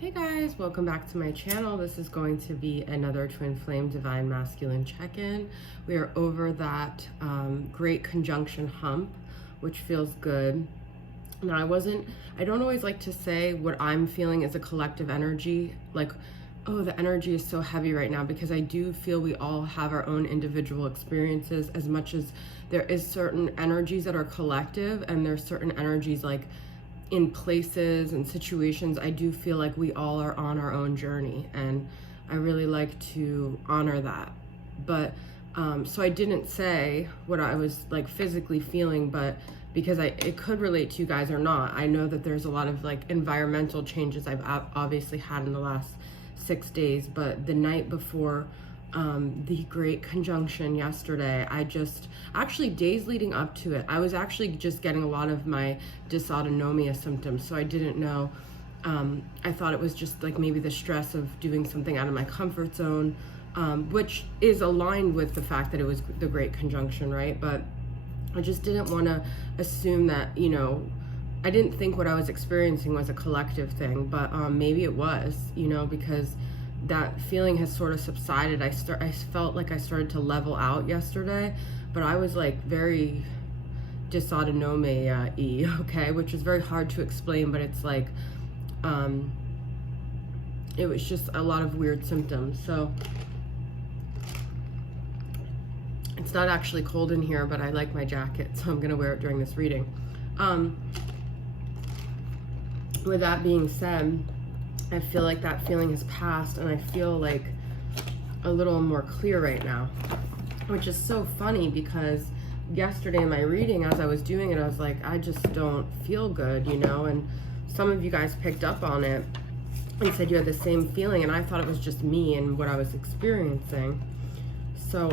Hey guys, welcome back to my channel. This is going to be another Twin Flame Divine Masculine check-in. We are over that great conjunction hump, which feels good. Now I don't always like to say what I'm feeling is a collective energy, like, oh, the energy is so heavy right now, because I do feel we all have our own individual experiences, as much as there is certain energies that are collective and there's certain energies like in places and situations. I do feel like we all are on our own journey, and I really like to honor that. But so I didn't say what I was like physically feeling, but because it could relate to you guys or not. I know that there's a lot of like environmental changes I've obviously had in the last 6 days, but the night before the great conjunction yesterday, actually days leading up to it, I was actually just getting a lot of my dysautonomia symptoms. So I didn't know, I thought it was just like maybe the stress of doing something out of my comfort zone, which is aligned with the fact that it was the great conjunction, right? But I just didn't want to assume that, I didn't think what I was experiencing was a collective thing, but maybe it was, because that feeling has sort of subsided. I felt like I started to level out yesterday, but I was like very dysautonomia-y, okay, which is very hard to explain, but it's like, it was just a lot of weird symptoms. So it's not actually cold in here, but I like my jacket, so I'm gonna wear it during this reading. With that being said, I feel like that feeling has passed, and I feel like a little more clear right now, which is so funny because yesterday in my reading, as I was doing it, I was like, I just don't feel good, and some of you guys picked up on it and said you had the same feeling, and I thought it was just me and what I was experiencing. So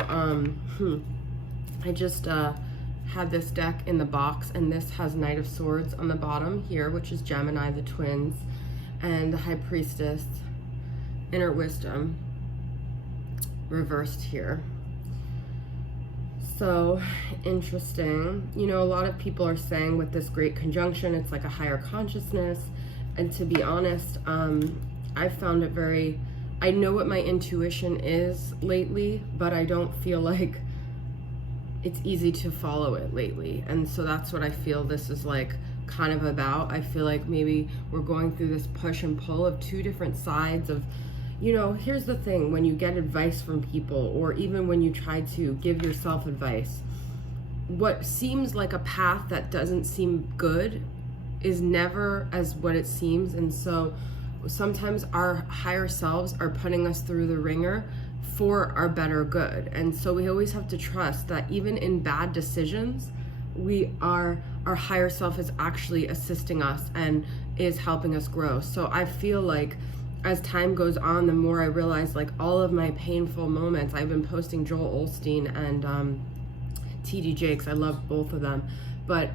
I just had this deck in the box, and this has Knight of Swords on the bottom here, which is Gemini, the twins, and the High Priestess, Inner Wisdom, reversed here. So interesting. A lot of people are saying with this great conjunction, it's like a higher consciousness. And to be honest, I found it I know what my intuition is lately, but I don't feel like it's easy to follow it lately. And so that's what I feel this is like kind of about. I feel like maybe we're going through this push and pull of two different sides of, here's the thing, when you get advice from people, or even when you try to give yourself advice, what seems like a path that doesn't seem good is never as what it seems. And so sometimes our higher selves are putting us through the ringer for our better good. And so we always have to trust that even in bad decisions, our higher self is actually assisting us and is helping us grow. So I feel like as time goes on, the more I realize, like, all of my painful moments, I've been posting Joel Osteen and TD Jakes. I love both of them. But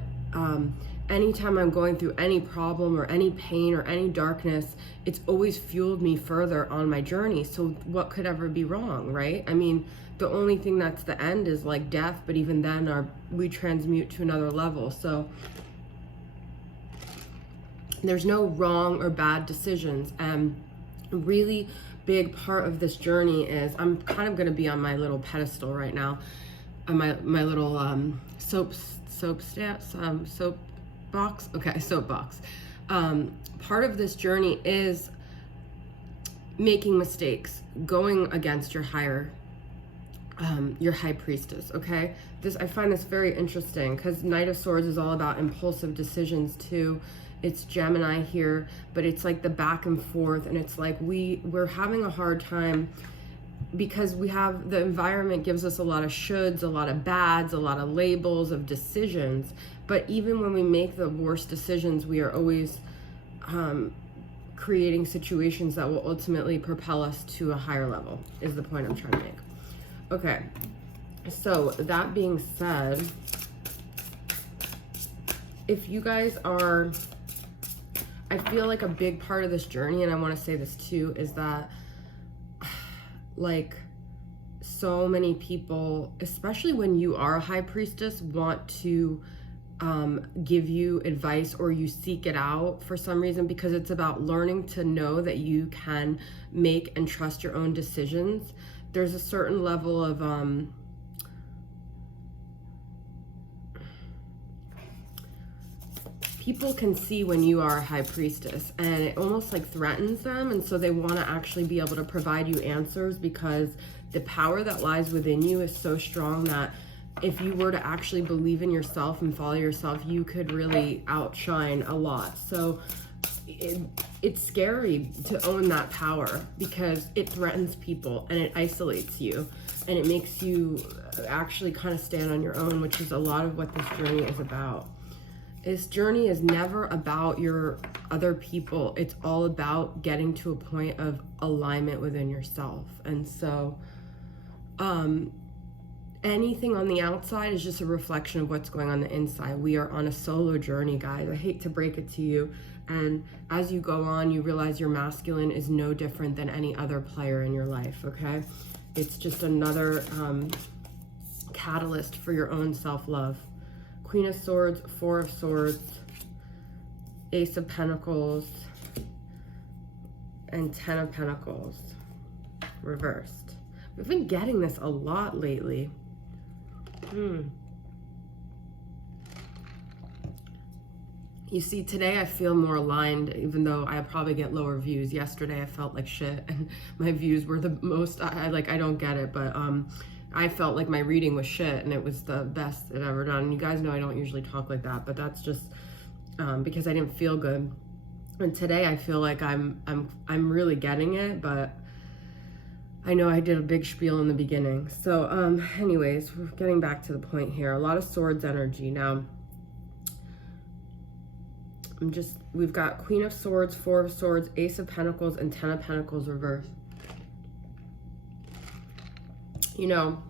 anytime I'm going through any problem or any pain or any darkness, it's always fueled me further on my journey. So what could ever be wrong, right? I mean, the only thing that's the end is like death, but even then we transmute to another level. So there's no wrong or bad decisions. And a really big part of this journey is, I'm kind of going to be on my little pedestal right now, on my little soapbox. Okay, soapbox. Part of this journey is making mistakes, going against your high priestess. Okay, I find this very interesting because Knight of Swords is all about impulsive decisions too. It's Gemini here, but it's like the back and forth, and it's like we're having a hard time because the environment gives us a lot of shoulds, a lot of bads, a lot of labels of decisions. But even when we make the worst decisions, we are always creating situations that will ultimately propel us to a higher level, is the point I'm trying to make. Okay, so that being said, if you guys I feel like a big part of this journey, and I want to say this too, is that like so many people, especially when you are a high priestess, want to give you advice or you seek it out for some reason, because it's about learning to know that you can make and trust your own decisions. There's a certain level of people can see when you are a high priestess, and it almost like threatens them, and so they want to actually be able to provide you answers, because the power that lies within you is so strong that if you were to actually believe in yourself and follow yourself, you could really outshine a lot. So it's scary to own that power, because it threatens people and it isolates you and it makes you actually kind of stand on your own, which is a lot of what this journey is about. This journey is never about your other people. It's all about getting to a point of alignment within yourself. And so anything on the outside is just a reflection of what's going on the inside. We are on a solo journey, guys. I hate to break it to you. And as you go on, you realize your masculine is no different than any other player in your life, okay? It's just another catalyst for your own self-love. Queen of Swords, Four of Swords, Ace of Pentacles, and Ten of Pentacles, reversed. We've been getting this a lot lately. You see, today I feel more aligned, even though I probably get lower views. Yesterday I felt like shit, and my views were the most, I don't get it, but I felt like my reading was shit, and it was the best I've ever done. You guys know I don't usually talk like that, but that's just because I didn't feel good. And today I feel like I'm really getting it, but I know I did a big spiel in the beginning. So anyways, we're getting back to the point here. A lot of swords energy. Now, we've got Queen of Swords, Four of Swords, Ace of Pentacles, and Ten of Pentacles reversed. You know,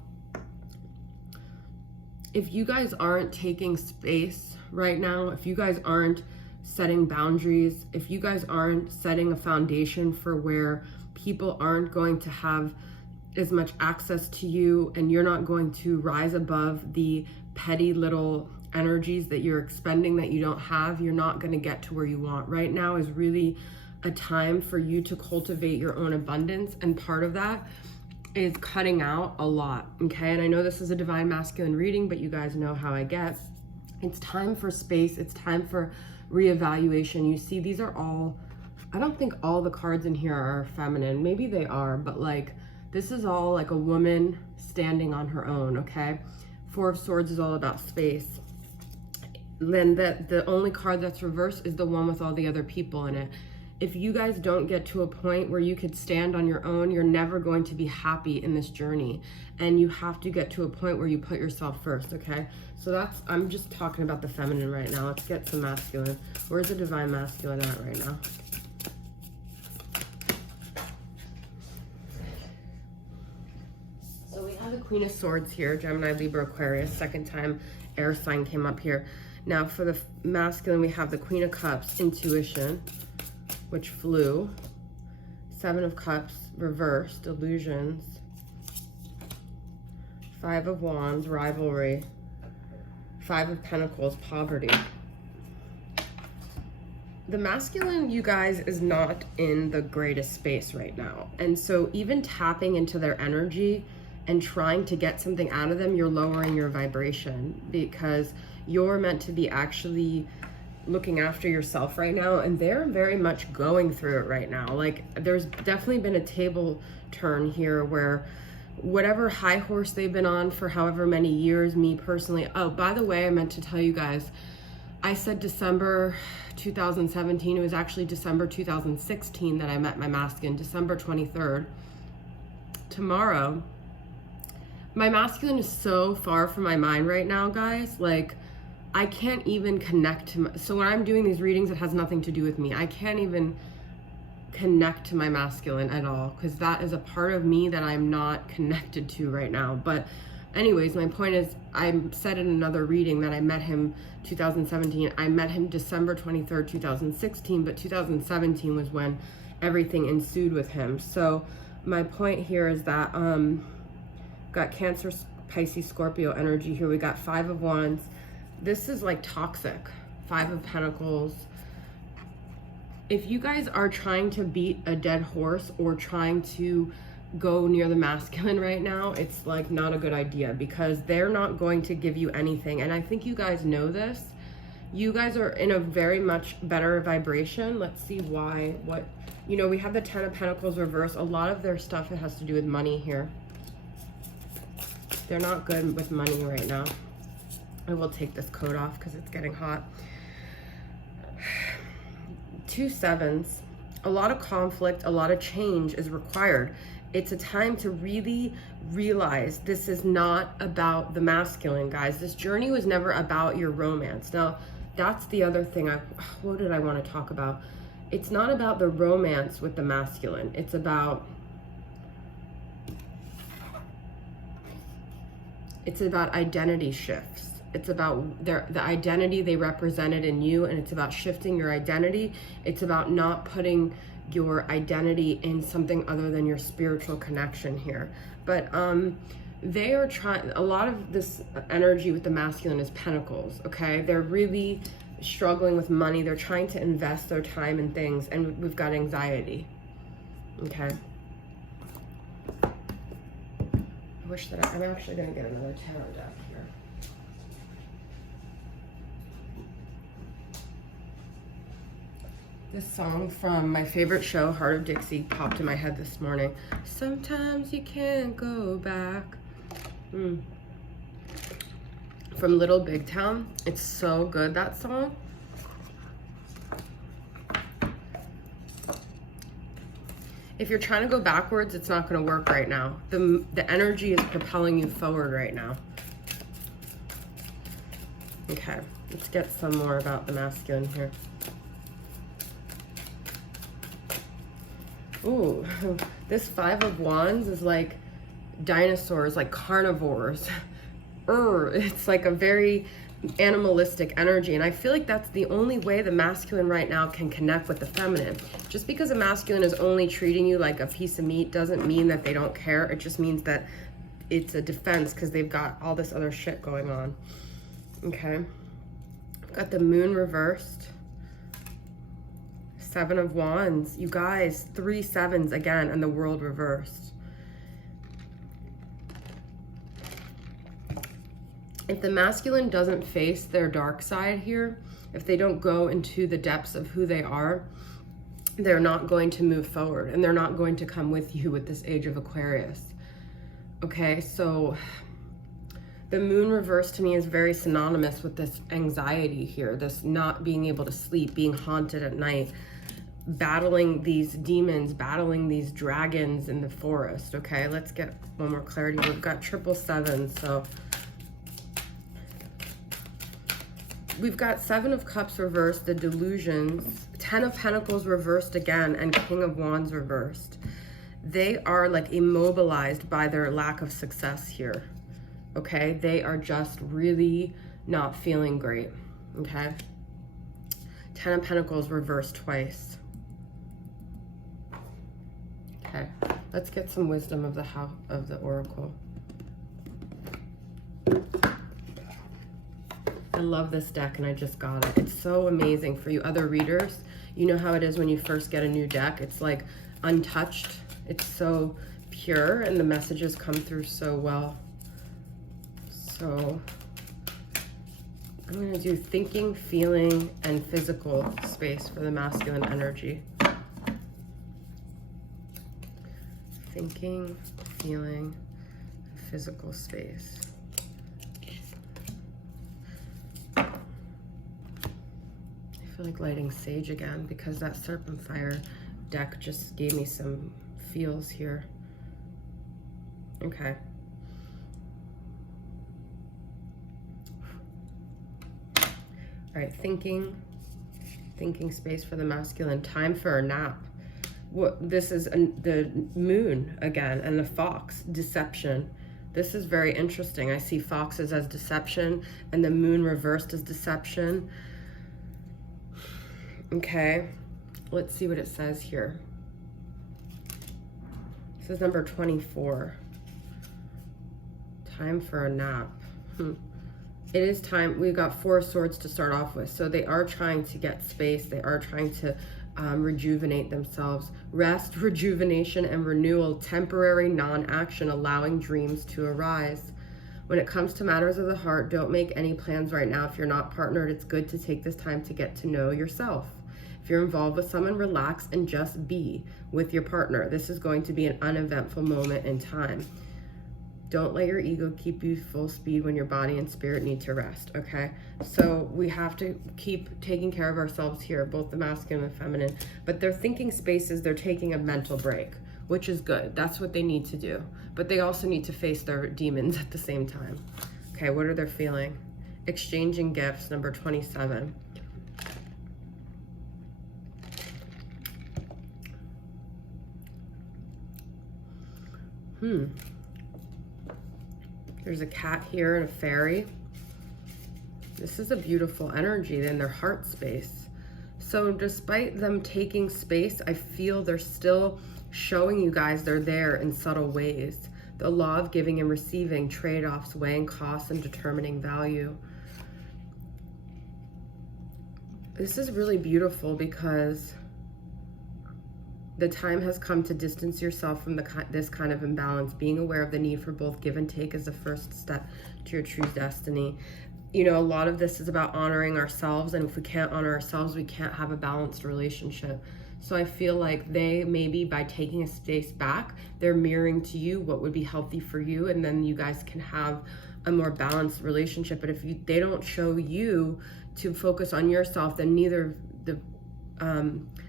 if you guys aren't taking space right now, if you guys aren't setting boundaries, if you guys aren't setting a foundation for where people aren't going to have as much access to you, and you're not going to rise above the petty little energies that you're expending that you don't have, you're not going to get to where you want. Right now is really a time for you to cultivate your own abundance, and part of that is cutting out a lot, okay? And I know this is a divine masculine reading, but you guys know how I get. It's time for space. It's time for reevaluation. You see, these are all, I don't think all the cards in here are feminine. Maybe they are, but like, this is all like a woman standing on her own, okay? Four of Swords is all about space. Then the only card that's reversed is the one with all the other people in it. If you guys don't get to a point where you could stand on your own, you're never going to be happy in this journey. And you have to get to a point where you put yourself first, okay? So I'm just talking about the feminine right now. Let's get to masculine. Where's the divine masculine at right now? So we have the Queen of Swords here, Gemini, Libra, Aquarius. Second time air sign came up here. Now for the masculine, we have the Queen of Cups, intuition, which flew. Seven of Cups, reversed, illusions. Five of Wands, rivalry. Five of Pentacles, poverty. The masculine, you guys, is not in the greatest space right now. And so even tapping into their energy and trying to get something out of them, you're lowering your vibration, because you're meant to be actually looking after yourself right now, and they're very much going through it right now. Like, there's definitely been a table turn here where whatever high horse they've been on for however many years, me personally, oh, by the way, I meant to tell you guys, I said December 2017, it was actually December 2016 that I met my masculine, December 23rd. Tomorrow, my masculine is so far from my mind right now, guys. Like, I can't even connect to so when I'm doing these readings, it has nothing to do with me. I can't even connect to my masculine at all, because that is a part of me that I'm not connected to right now. But anyways, my point is, I said in another reading that I met him 2017. I met him December 23rd, 2016, but 2017 was when everything ensued with him. So my point here is that got Cancer, Pisces, Scorpio energy here. We got Five of Wands, This is like toxic. 5 of Pentacles. If you guys are trying to beat a dead horse or trying to go near the masculine right now, it's like not a good idea, because they're not going to give you anything. And I think you guys know this. You guys are in a very much better vibration. Let's see why. What, you know, we have the 10 of Pentacles reverse. A lot of their stuff, it has to do with money here. They're not good with money right now. I will take this coat off because it's getting hot. 2 sevens. A lot of conflict, a lot of change is required. It's a time to really realize this is not about the masculine, guys. This journey was never about your romance. Now, that's the other thing. What did I want to talk about? It's not about the romance with the masculine. It's about identity shifts. It's about the identity they represented in you, and it's about shifting your identity. It's about not putting your identity in something other than your spiritual connection here. But they are trying, a lot of this energy with the masculine is Pentacles, okay? They're really struggling with money. They're trying to invest their time in things, and we've got anxiety, okay? I wish that I'm actually gonna get another tarot deck here. This song from my favorite show, Heart of Dixie, popped in my head this morning. Sometimes you can't go back. From Little Big Town. It's so good, that song. If you're trying to go backwards, it's not going to work right now. The energy is propelling you forward right now. Okay, let's get some more about the masculine here. Ooh, this 5 of Wands is like dinosaurs, like carnivores. It's like a very animalistic energy, and I feel like that's the only way the masculine right now can connect with the feminine. Just because a masculine is only treating you like a piece of meat doesn't mean that they don't care. It just means that it's a defense because they've got all this other shit going on. Okay, got the Moon reversed. 7 of Wands. You guys, 3 sevens again, and the World reversed. If the masculine doesn't face their dark side here, if they don't go into the depths of who they are, they're not going to move forward, and they're not going to come with you with this Age of Aquarius. Okay, so the Moon reverse to me is very synonymous with this anxiety here, this not being able to sleep, being haunted at night, battling these demons, battling these dragons in the forest. Okay, let's get one more clarity. We've got 777, so we've got 7 of Cups reversed, the delusions, 10 of Pentacles reversed again, and King of Wands reversed. They are like immobilized by their lack of success here. Okay, they are just really not feeling great. Okay, 10 of Pentacles reversed twice. Okay, let's get some wisdom of the Oracle. I love this deck, and I just got it. It's so amazing for you other readers. You know how it is when you first get a new deck. It's like untouched. It's so pure, and the messages come through so well. So I'm going to do thinking, feeling, and physical space for the masculine energy. Thinking, feeling, physical space. I feel like lighting sage again because that Serpent Fire deck just gave me some feels here. Okay. All right, thinking space for the masculine. Time for a nap. This is the Moon again, and the Fox, deception. This is very interesting. I see foxes as deception, and the Moon reversed as deception. Okay, let's see what it says here. This is number 24. Time for a nap. it is time. We've got 4 of Swords to start off with. So they are trying to get space. They are trying to rejuvenate themselves. Rest, rejuvenation, and renewal. Temporary non-action, allowing dreams to arise. When it comes to matters of the heart, don't make any plans right now. If you're not partnered, it's good to take this time to get to know yourself. If you're involved with someone, relax and just be with your partner. This is going to be an uneventful moment in time. Don't let your ego keep you full speed when your body and spirit need to rest, okay? So we have to keep taking care of ourselves here, both the masculine and feminine. But they're thinking spaces, they're taking a mental break, which is good. That's what they need to do. But they also need to face their demons at the same time. Okay, what are they feeling? Exchanging gifts, number 27. There's a cat here and a fairy. This is a beautiful energy in their heart space. So despite them taking space, I feel they're still showing you guys they're there in subtle ways. The law of giving and receiving, trade-offs, weighing costs, and determining value. This is really beautiful because the time has come to distance yourself from this kind of imbalance. Being aware of the need for both give and take is the first step to your true destiny. You know, a lot of this is about honoring ourselves, and if we can't honor ourselves, we can't have a balanced relationship. So I feel like they, maybe by taking a space back, they're mirroring to you what would be healthy for you, and then you guys can have a more balanced relationship. But if they don't show you to focus on yourself, then neither the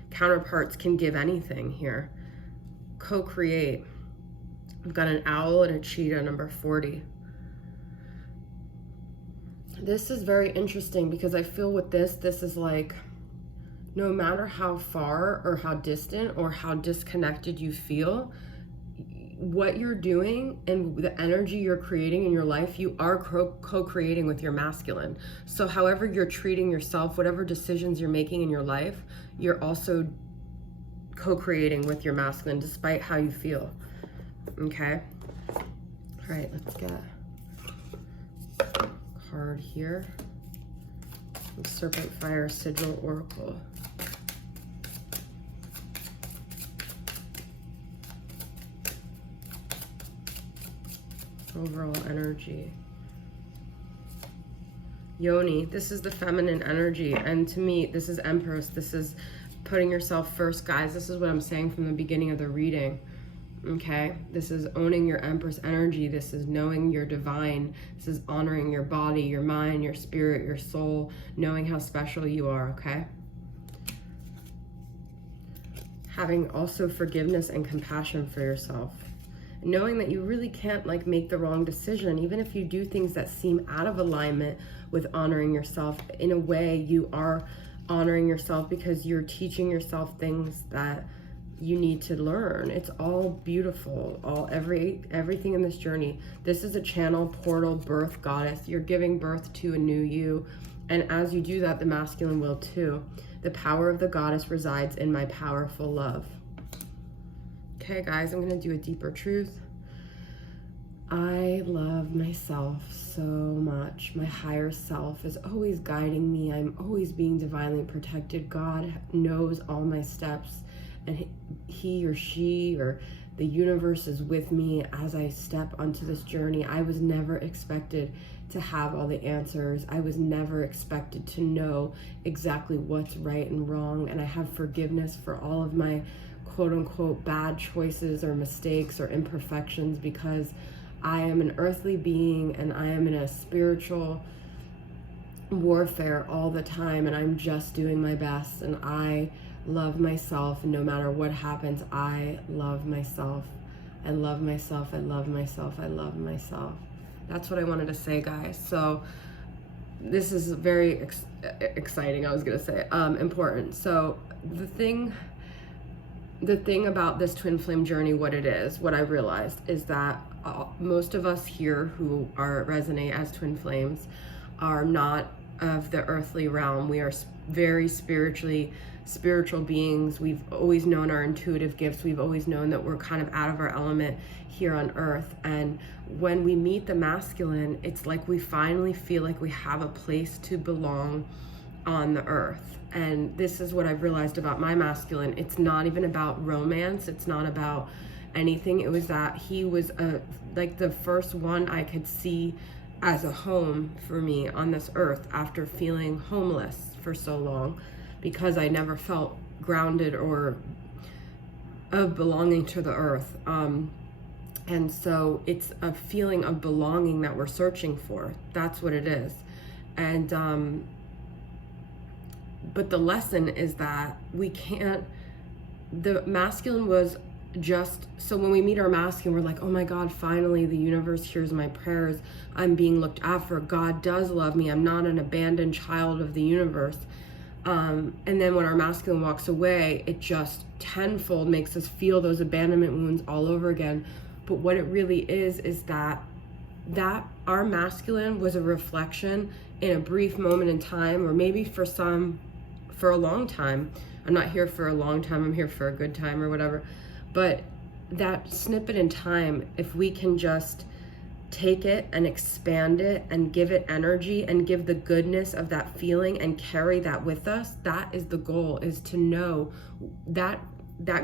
counterparts can give anything here. Co-create. We've got an owl and a cheetah, number 40. This is very interesting because I feel with this is like, no matter how far or how distant or how disconnected you feel, what you're doing and the energy you're creating in your life, you are co-creating with your masculine. So however you're treating yourself, whatever decisions you're making in your life, you're also co-creating with your masculine despite how you feel. Okay? All right, let's get a card here. Serpent Fire Sigil Oracle. Overall energy. Yoni, this is the feminine energy, and to me this is Empress. This is putting yourself first, guys. This is what I'm saying from the beginning of the reading. Okay, this is owning your Empress energy. This is knowing you're divine. This is honoring your body, your mind, your spirit, your soul, knowing how special you are. Okay, having also forgiveness and compassion for yourself. Knowing that you really can't like make the wrong decision, even if you do things that seem out of alignment with honoring yourself. In a way, you are honoring yourself because you're teaching yourself things that you need to learn. It's all beautiful, everything in this journey. This is a channel, portal, birth goddess. You're giving birth to a new you, and as you do that, the masculine will too. The power of the goddess resides in my powerful love. Okay, guys, I'm going to do a deeper truth. I love myself so much. My higher self is always guiding me. I'm always being divinely protected. God knows all my steps, and he or she or the universe is with me as I step onto this journey. I was never expected to have all the answers. I was never expected to know exactly what's right and wrong, and I have forgiveness for all of my quote-unquote bad choices or mistakes or imperfections, because I am an earthly being and I am in a spiritual warfare all the time, and I'm just doing my best, and I love myself, and no matter what happens, I love myself. I love myself. I love myself. I love myself. That's what I wanted to say, guys. So this is very exciting. I was gonna say important. So the thing about this twin flame journey, what I realized is that most of us here who resonate as twin flames are not of the earthly realm. We are very spiritual beings. We've always known our intuitive gifts. We've always known that we're kind of out of our element here on earth. And when we meet the masculine, it's like we finally feel like we have a place to belong on the earth. And this is what I've realized about my masculine. It's not even about romance. It's not about anything. It was that he was like the first one I could see as a home for me on this earth after feeling homeless for so long, because I never felt grounded or of belonging to the earth. And so it's a feeling of belonging that we're searching for. That's what it is. And but the lesson is that we can't, the masculine was just, so when we meet our masculine, we're like, oh my God, finally the universe hears my prayers. I'm being looked after. God does love me. I'm not an abandoned child of the universe. And then when our masculine walks away, it just tenfold makes us feel those abandonment wounds all over again. But what it really is that our masculine was a reflection in a brief moment in time, or maybe for some, for a long time. I'm not here for a long time, I'm here for a good time or whatever. But that snippet in time, if we can just take it and expand it and give it energy and give the goodness of that feeling and carry that with us, that is the goal, is to know that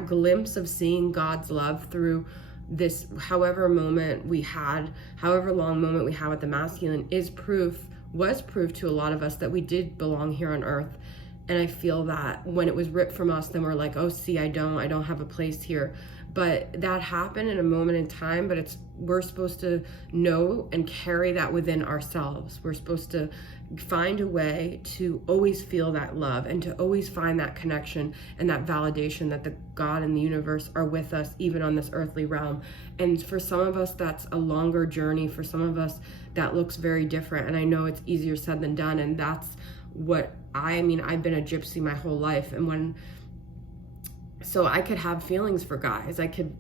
glimpse of seeing God's love through this however long moment we had with the masculine was proof to a lot of us that we did belong here on earth. And I feel that when it was ripped from us, then we're like, oh, see, I don't have a place here. But that happened in a moment in time, but we're supposed to know and carry that within ourselves. We're supposed to find a way to always feel that love and to always find that connection and that validation that the God and the universe are with us, even on this earthly realm. And for some of us, that's a longer journey. For some of us, that looks very different. And I know it's easier said than done. And that's what I've been a gypsy my whole life. And so I could have feelings for guys. I could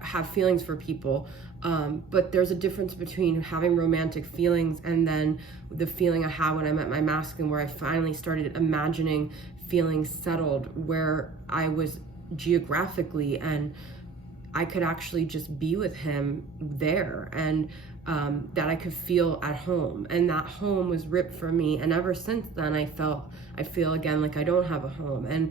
have feelings for people. But there's a difference between having romantic feelings and then the feeling I had when I met my masculine, where I finally started imagining feelings settled, where I was geographically and I could actually just be with him there, and that I could feel at home. And that home was ripped from me. And ever since then, I feel again like I don't have a home. And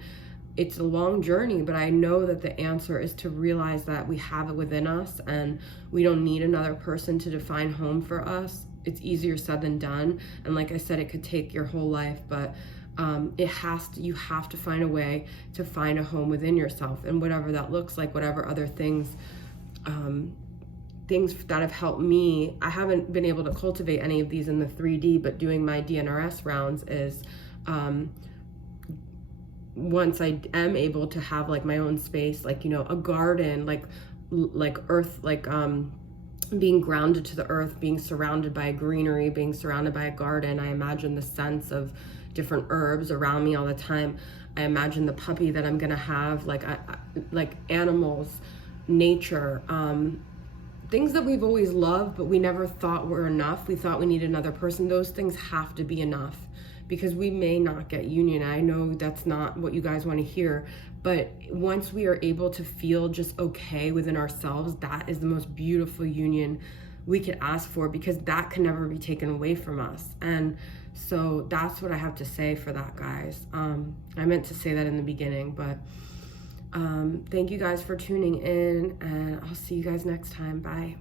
it's a long journey, but I know that the answer is to realize that we have it within us and we don't need another person to define home for us. It's easier said than done. And like I said, it could take your whole life, but you have to find a way to find a home within yourself, and whatever that looks like, whatever other things that have helped me. I haven't been able to cultivate any of these in the 3D, but doing my DNRS rounds is, once I am able to have like my own space, like, a garden, like earth, being grounded to the earth, being surrounded by greenery, being surrounded by a garden. I imagine the sense of different herbs around me all the time. I imagine the puppy that I'm gonna have, like animals, nature, things that we've always loved, but we never thought were enough. We thought we needed another person. Those things have to be enough, because we may not get union. I know that's not what you guys want to hear, but once we are able to feel just okay within ourselves, that is the most beautiful union we could ask for, because that can never be taken away from us. And so that's what I have to say for that, guys. I meant to say that in the beginning, but thank you guys for tuning in, and I'll see you guys next time. Bye.